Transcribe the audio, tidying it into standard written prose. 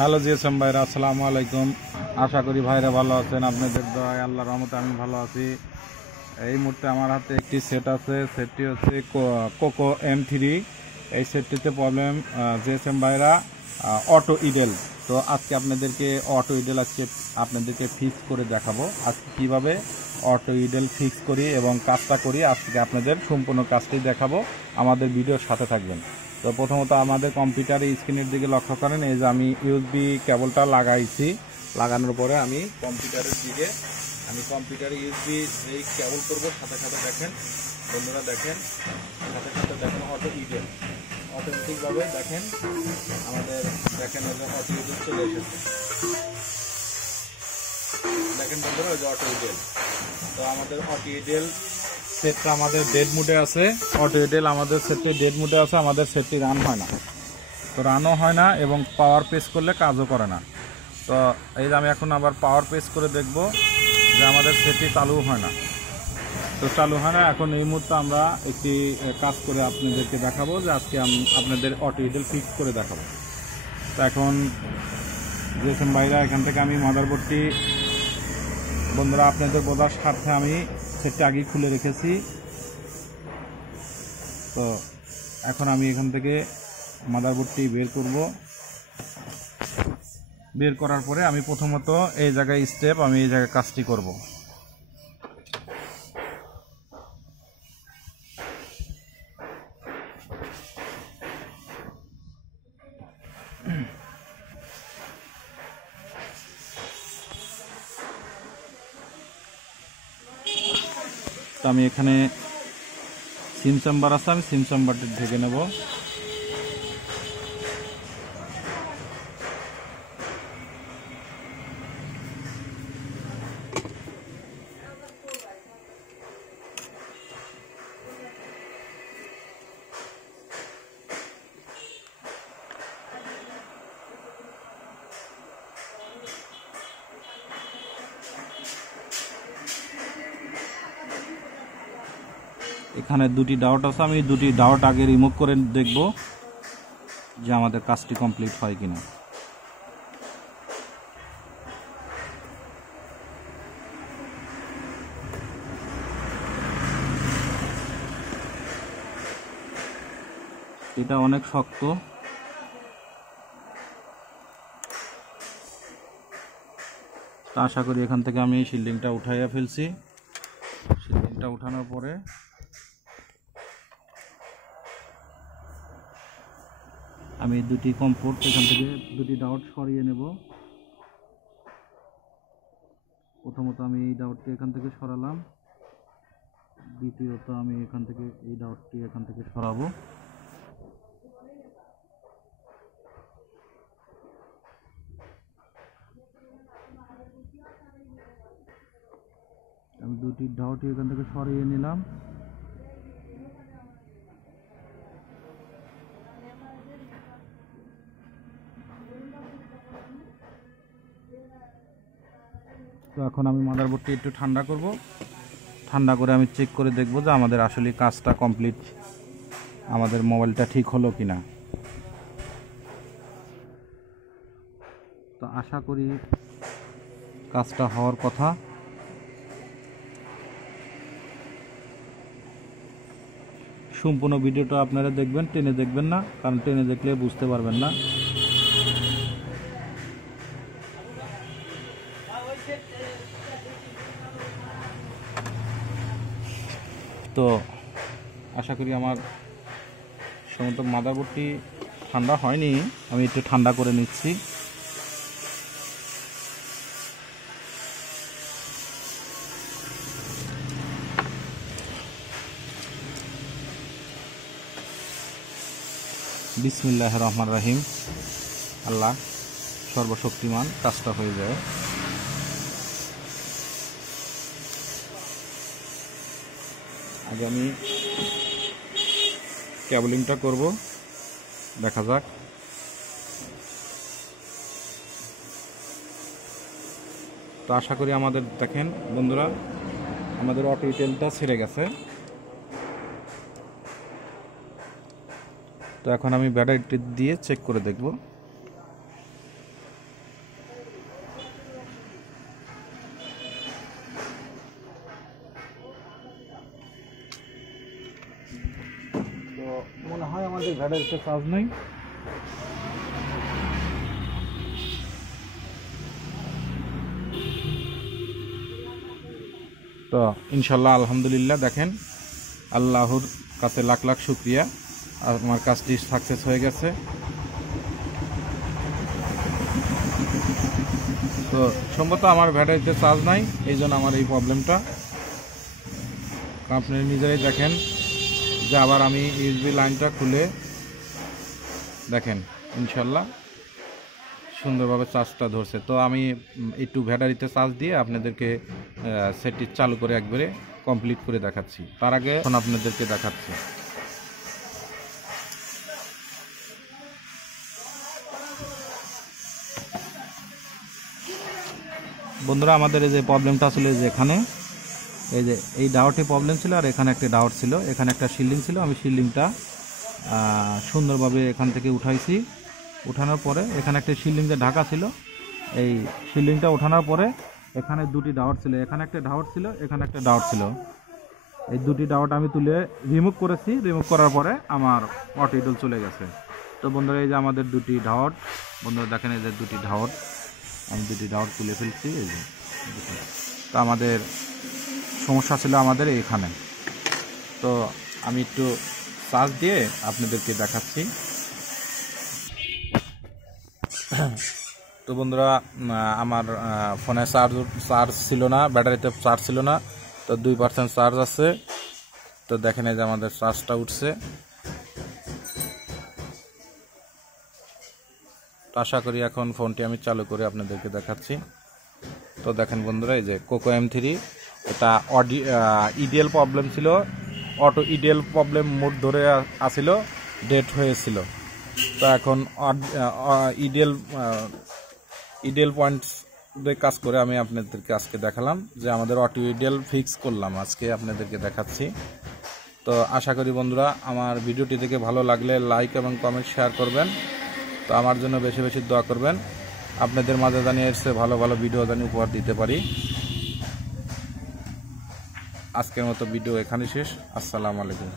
Hello GSM ভাইরা, আসসালামু আলাইকুম। আশা করি ভাইরা ভালো আছেন। আপনাদের দয়ায় আল্লাহর রহমতে আমি ভালো আছি। এই মুহূর্তে আমার হাতে একটি সেট আছে। সেটটি হচ্ছে কোকো M3। এই সেটটিতে প্রবলেম জিএসএম ভাইরা অটো ইডেল। তো আজকে আপনাদেরকে অটো ইডেল আপনাদেরকে ফিক্স করে দেখাবো। আজকে কীভাবে অটো ইডেল ফিক্স করি এবং কাজটা করি আজকে আপনাদের সম্পূর্ণ কাজটি দেখাবো। আমাদের ভিডিওর সাথে থাকবেন। তো প্রথমত আমাদের কম্পিউটারের স্ক্রিনের দিকে লক্ষ্য করেন। এই যে আমি ইউএসবি কেবলটা লাগাইছি। লাগানোর পরে আমি কম্পিউটারে ইউএসবি এই কেবল করবো। সাথে সাথে দেখেন বন্ধুরা, দেখেন অটো ইডেল অটোমেটিকভাবে দেখেন আমাদের অটো ইডেল চলে এসেছে। দেখেন বন্ধুরা, ওই যে অটো ইডেল। তো আমাদের অটো ইডেল সেটটা আমাদের ডেড মুডে আছে। অটো ইডেল আমাদের সেটটি ডেড মুডে আছে। আমাদের সেটটি রান হয় না, তো রানও হয় না এবং পাওয়ার প্রেস করলে কাজও করে না। তো এই যে আমি এখন আবার পাওয়ার প্রেস করে দেখব যে আমাদের সেটটি চালু হয় না। তো চালু হয় না। এখন এই মুহূর্তে আমরা একটি কাজ করে আপনাদেরকে দেখাবো যে আজকে আপনাদের অটো ইডেল ফিক্স করে দেখাবো। তো এখন জিএসএম ভাইরা, এখান থেকে আমি মাদারবোর্ডটি বন্ধুরা আপনাদের বোঝার স্বার্থে আমি সেটটা আগেই খুলে রেখেছি। তো এখন আমি এখান থেকে মাদারবোর্ডটি বের করব। বের করার পরে আমি প্রথমত এই জায়গায় আমি এই জায়গায় কাজটি করব। তো আমি এখানে সিম চেম্বার আছে, আমি সিম চেম্বারটি ঢেকে নেব। এখানে দুটি ডাউট আছে, আমি দুটি ডাউট আগে রিমুভ করে দেখব যে আমাদের কাজটি কমপ্লিট হয় কিনা। এটা অনেক শক্ত। আশা করি এখান থেকে আমি শিল্ডিংটা উঠাইয়া ফেলছি। শিল্ডিংটা উঠানোর পরে আমি দুটি কম্পোর্ট এখান থেকে দুটি ডাউট সরিয়ে নেব। প্রথমত আমি এই ডাউটটি এখান থেকে সরালাম, দ্বিতীয়ত আমি এখান থেকে এই ডাউটটি এখান থেকে সরাবো। আমি দুটি ডাউটটি এখান থেকে সরিয়ে নিলাম। তো এখন আমি মাদারবোর্ডটি একটু ঠান্ডা করব। ঠান্ডা করে আমি চেক করে দেখব যে আমাদের আসলে কাজটা কমপ্লিট, আমাদের মোবাইলটা ঠিক হলো কিনা। তো আশা করি কাজটা হওয়ার কথা। সম্পূর্ণ ভিডিওটা আপনারা দেখবেন, টেনে দেখবেন না, কারণ টেনে দেখলে বুঝতে পারবেন না। তো আশা করি আমার সমস্ত মাদারবোর্ডটি ঠান্ডা হয়নি, আমি একটু ঠান্ডা করে নিচ্ছি। বিসমিল্লাহির রহমানির রহিম। আল্লাহ সর্বশক্তিমান, কাজটা হয়ে যায়। আগে আমি কেবলিংটা করব, দেখা যাক। তো আশা করি আমাদের দেখেন বন্ধুরা, আমাদের অটো ইডেলটা ছেড়ে গেছে। তো এখন আমি ব্যাটারিটি দিয়ে চেক করে দেখব। ব্যাটারিতে চার্জ নেই। তো ইনশাল্লাহ আলহামদুলিল্লাহ, দেখেন আল্লাহর কাছে লাখ লাখ শুকরিয়া, আমার কাজটি সাকসেস হয়ে গেছে। তো সম্ভবত আমার ব্যাটারিতে চার্জ নাই, এই জন্য আমার এই প্রবলেমটা। আপনি নিজেরাই দেখেন যে আবার আমি ইউএসবি লাইনটা খুলে দেখেন ইনশাল্লাহ সুন্দরভাবে চার্জটা ধরছে। তো আমি একটু ব্যাটারিতে চার্জ দিয়ে আপনাদেরকে সেটটি চালু করে একবারে কমপ্লিট করে দেখাচ্ছি। তার আগে এখন আপনাদেরকে দেখাচ্ছি। বন্ধুরা, আমাদের এই যে প্রবলেমটা ছিল, যে এখানে এই যে এই ডাউটে প্রবলেম ছিল, আর এখানে একটা ডাউট ছিল, এখানে একটা শিল্ডিং ছিল। আমি শিল্ডিংটা সুন্দরভাবে এখান থেকে উঠাইছি। উঠানোর পরে এখানে একটা শিল্ডিং যে ঢাকা ছিল, এই শিল্ডিংটা ওঠানোর পরে এখানে দুটি ডাউট ছিল, এখানে একটা ডাউট ছিল, এখানে একটা ডাউট ছিল। এই দুটি ডাউট আমি তুলে রিমুভ করেছি। রিমুভ করার পরে আমার অটো ইডল চলে গেছে। তো বন্ধুরা, এই যে আমাদের দুটি ডাউট, বন্ধুরা দেখেন এই যে দুটি ডাউট, আমি দুটি ডাউট তুলে ফেলছি। এই যে তো আমাদের সমস্যা ছিল আমাদের এখানে। তো আমি একটু চার্জ দিয়ে আপনাদেরকে দেখাচ্ছি। তো বন্ধুরা, আমার ফোনে চার্জ ছিল না, ব্যাটারিতে চার্জ ছিল না, তো 2% চার্জ আছে। তো দেখেন এই যে আমাদের চার্জটা উঠছে। আশা করি এখন ফোনটি আমি চালু করে আপনাদেরকে দেখাচ্ছি। তো দেখেন বন্ধুরা, এই যে কোকো M3, এটা ইডিএল প্রবলেম ছিল, অটো ইডিএল প্রবলেম মোড ধরে আসিল, ডেট হয়েছিল। তো এখন ইডিএল পয়েন্টস দিয়ে কাজ করে আমি আপনাদেরকে আজকে দেখালাম যে আমাদের অটো ইডিএল ফিক্স করলাম, আজকে আপনাদেরকে দেখাচ্ছি। তো আশা করি বন্ধুরা আমার ভিডিওটি দেখে ভালো লাগলে লাইক এবং কমেন্ট শেয়ার করবেন। তো আমার জন্য বেশি বেশি দোয়া করবেন, আপনাদের মাঝে জানিয়ে এসে ভালো ভালো ভিডিও জানিয়ে উপহার দিতে পারি। আজকের মতো ভিডিও এখানে শেষ। আসসালামু আলাইকুম।